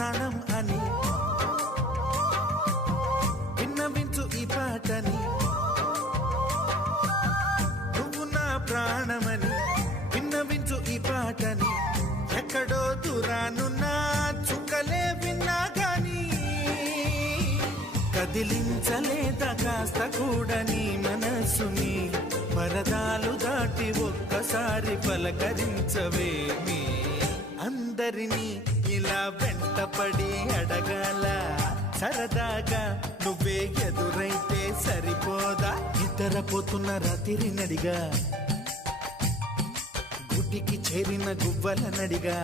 ప్రాణం అని. విన్నవించు ఈ పాటని. నువ్వు నా ప్రాణమని. విన్నవించు ఈ పాటని. ఎక్కడో దూరానున్నా చుక్కలే విన్నా గాని కదిలించలేద కాస్త కూడని మనసుని పరదాలు దాటి ఒక్కసారి పలకరించవేమి? అందరినీ ఇలా వెంటపడి అడగాల. సరదాగా నువ్వే ఎదురైతే సరిపోదా? నిద్రపోతున్న రాత్రి నడిగా. గుటికి చేరిన గువ్వల నడిగా